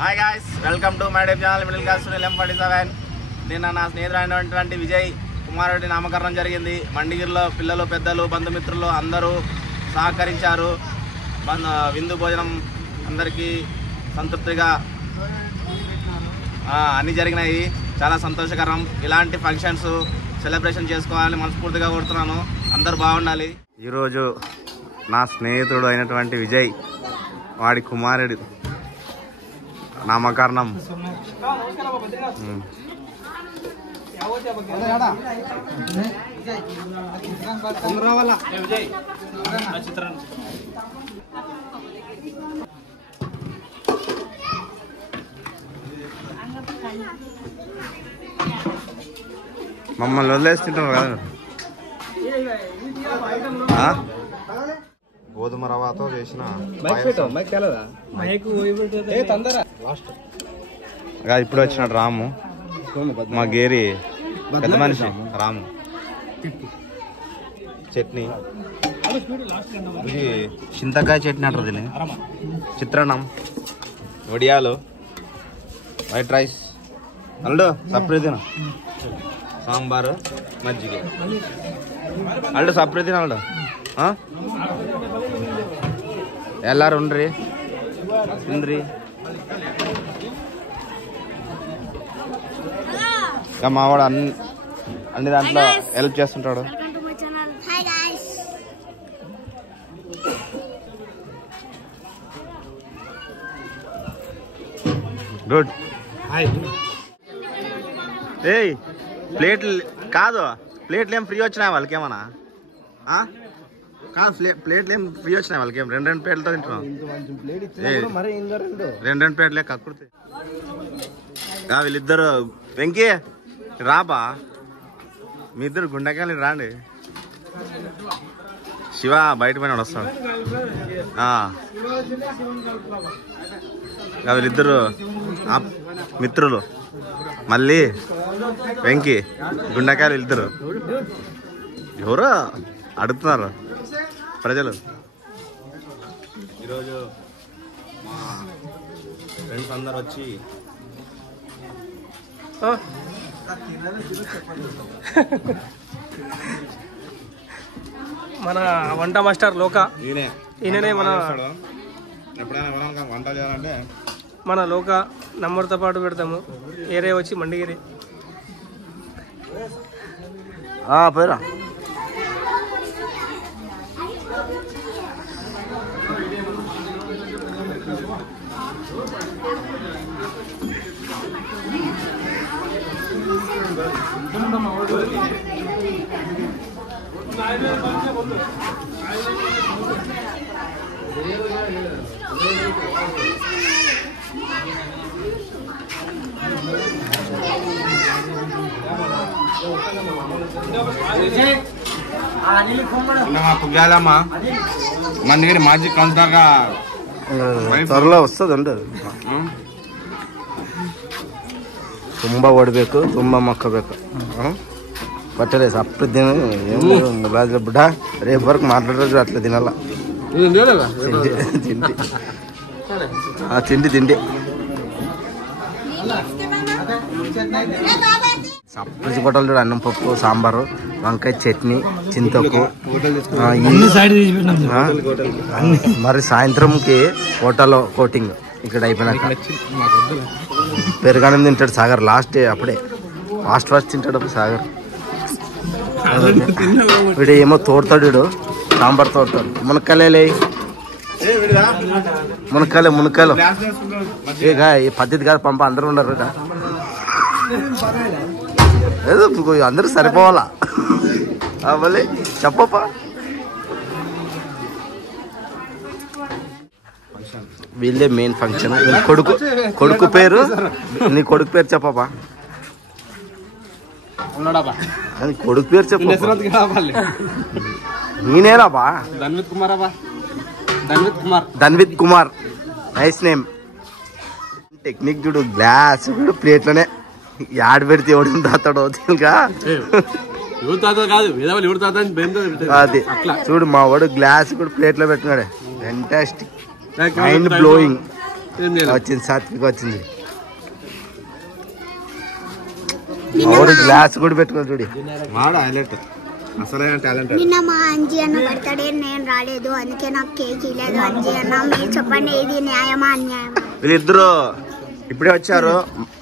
Hi guys, welcome to my YouTube channel middle class Sunil M47. నిన్న నా స్నేహితుడైనటువంటి విజయ్ కుమారుడి నామకరణం జరిగింది. మండిగిరిలో పిల్లలు, పెద్దలు, బంధుమిత్రులు అందరూ సహకరించారు. విందు భోజనం అందరికీ సంతృప్తిగా అన్నీ జరిగినాయి. చాలా సంతోషకరం. ఇలాంటి ఫంక్షన్స్ సెలబ్రేషన్ చేసుకోవాలని మనస్ఫూర్తిగా కోరుతున్నాను. అందరూ బాగుండాలి. ఈరోజు నా స్నేహితుడు అయినటువంటి విజయ్ వాడి కుమారుడు నామకరణం. మమ్మల్ని వదిలేస్తుంటారు కదా. గోధుమ రవ్వతో చేసిన ఇప్పుడు వచ్చినాడు రాము, మా గేరి పెద్ద మనిషి రాము. చట్నీ, ఇది చింతకాయ చట్నీ అంటారు దీన్ని. చిత్రాన్నం, వడియాలు, వైట్ రైస్, అల్లుడు సపరేట్ తిన, సాంబారు, మజ్జిగ. అల్లుడు సపరేట్ తిన. అల్లుడు ఎల్లారు ఉండ్రి ఉండ్రి. మావాడు అన్ని దాంట్లో హెల్ప్ చేస్తుంటాడు. గుడ్. ఏయ్ ప్లేట్లు కాదు, ప్లేట్లు ఏం ఫ్రీ వచ్చినాయి వాళ్ళకి? ఏమన్నా కాదు, ప్లేట్లు ఏం ఫ్రీ వచ్చినాయి వాళ్ళకి? ఏం రెండు ప్లేట్లతో తింటున్నాం. రెండు ప్లేట్లే కక్కుడితే. వీళ్ళిద్దరు వెంకీ రాబా, మీ ఇద్దరు గుండెకాయలు రాండి. శివ బయట పైన వస్తాడు. వీళ్ళిద్దరు మిత్రులు. మళ్ళీ వెంకీ గుండెకాయలు వీళ్ళిద్దరు. ఎవరో అడుగుతున్నారు ప్రజలు. ఈరోజు మా ఫ్రెండ్స్ అందరు వచ్చి మన వంట మాస్టర్ లోక ఈయననే. మన ఎప్పుడైనా వంట చేయాలంటే మన లోక నంబర్తో పాటు పెడతాము. ఏరియా వచ్చి మండిగిరి. పోయిరా. పుగ్గాలమ్మా మందిగిరి మాజీ కౌన్సిలర్గా త్వరలో వస్తుందండి. ತುಂಬ ಹೊಡ್ಬೇಕು, ತುಂಬ ಮಕ್ಕಬೇಕು. పట్టలేదు అప్పుడు తిన బిడ్డ రేపు వరకు మాట్లాడరు. అట్లా తినాల. తిండి తిండి సప్పటి పొట్టలు చూడు. అన్నం, పప్పు, సాంబారు, వంకాయ చట్నీ, చింతకు. మరి సాయంత్రంకి హోటల్లో కోటింగ్ ఇక్కడ అయిపోయినాక పెరుగన్నం తింటాడు సాగర్. లాస్ట్ అప్పుడే ఫాస్ట్ తింటాడు సాగర్. వీడు ఏమో తోడతాడు, వీడు సాంబార్ తోడతాడు. మునక్కాయలే మునక్కాయలు ఏగా ఈ పద్ధతి కాదు. పంప అందరూ ఉండరు ఏదో అందరూ సరిపోవాలా. మళ్ళీ చెప్పప్ప. వీళ్ళే మెయిన్ ఫంక్షన్. కొడుకు పేరు, నీ కొడుకు పేరు చెప్పప్పా. కొడుకు పేరు చెప్పు. నేనేరాబా? Dhanvith Kumar. Nice name. Technique చూడు. గ్లాస్ కూడా ప్లేట్లోనే యాడ్ పెడితే ఎవడు తాతాడో తెలుగా. అది చూడు, మా వాడు గ్లాస్ కూడా ప్లేట్లో పెట్టినాడే. Fantastic, mind blowing. వచ్చింది, సాత్విక వచ్చింది. గ్లాస్ కూడా పెట్టుకో చూడి, వాడు హైలైట్, అసలైన టాలెంట్. నిన్న మా అంజీ అన్న బర్త్డే, నేను రాలేదు, అందుకే నాకు కేక్ ఇవ్వలేదు. అంజీ అన్న మీరు చెప్పండి, ఇది న్యాయమా అన్యాయమా? వీళ్ళిద్దరు ఇప్పుడే వచ్చారు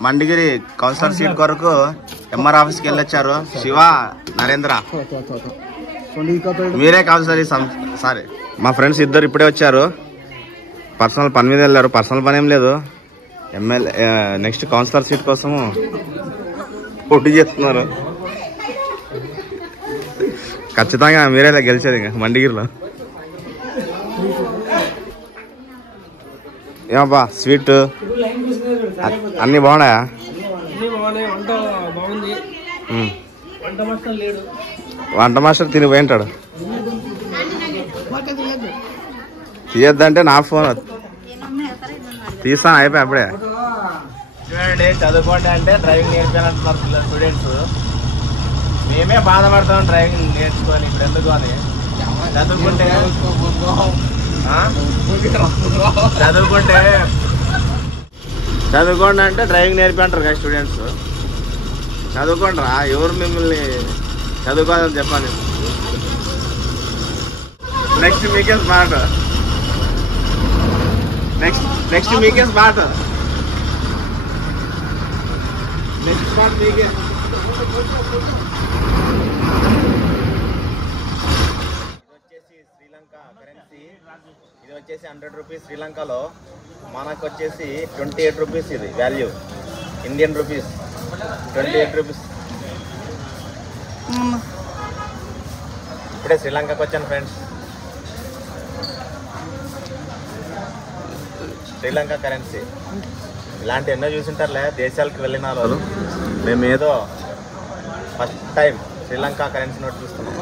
మండిగిరి కౌన్సిలర్ సీట్ కొరకు ఎంఆర్ ఆఫీస్కి వెళ్ళొచ్చారు. శివ, నరేంద్ర, మీరే కౌన్సిలర్. సారీ, మా ఫ్రెండ్స్ ఇద్దరు ఇప్పుడే వచ్చారు, పర్సనల్ పని మీద వెళ్ళారు. పర్సనల్ పని ఏం లేదు, ఎమ్మెల్యే నెక్స్ట్ కౌన్సిలర్ సీట్ కోసము పోటీ చేస్తున్నారు. ఖచ్చితంగా మీరే గెలిచేది ఇంకా మండిగిరిలో. ఏమబ్బా స్వీట్ అన్నీ బాగున్నాయా? వంట మాస్టర్ తిని పోయింటాడు. తీయద్దంటే నా ఫోన్ తీసాను, అయిపోయి అప్పుడే. చూడండి, చదువుకోండి అంటే డ్రైవింగ్ నేర్పాలంటున్నారు స్టూడెంట్స్. మేమే బాధపడతాం డ్రైవింగ్ నేర్చుకొని, ఇప్పుడు ఎందుకు అని. చదువుకోండి అంటే డ్రైవింగ్ నేర్పంటారు కదా స్టూడెంట్స్. చదువుకోండి రా, ఎవరు మిమ్మల్ని చదువుకోవాలని చెప్పండి. నెక్స్ట్ మీకే స్మార్ట్, నెక్స్ట్ మీకే స్మార్ట్, నెక్స్ట్ స్మార్ట్ మీకే. శ్రీలంక కరెన్సీ ఇది వచ్చేసి 100 రూపీస్. శ్రీలంకలో మనకు వచ్చేసి 28 రూపీస్ ఇది వాల్యూ. Indian rupees 28 rupees. ఇప్పుడే శ్రీలంకకు వచ్చాను ఫ్రెండ్స్. శ్రీలంక కరెన్సీ ఇలాంటి ఎన్నో చూసింటారులే దేశాలకు వెళ్ళిన వాళ్ళు. మేము ఏదో first time Sri Lanka currency note చూస్తున్నాం.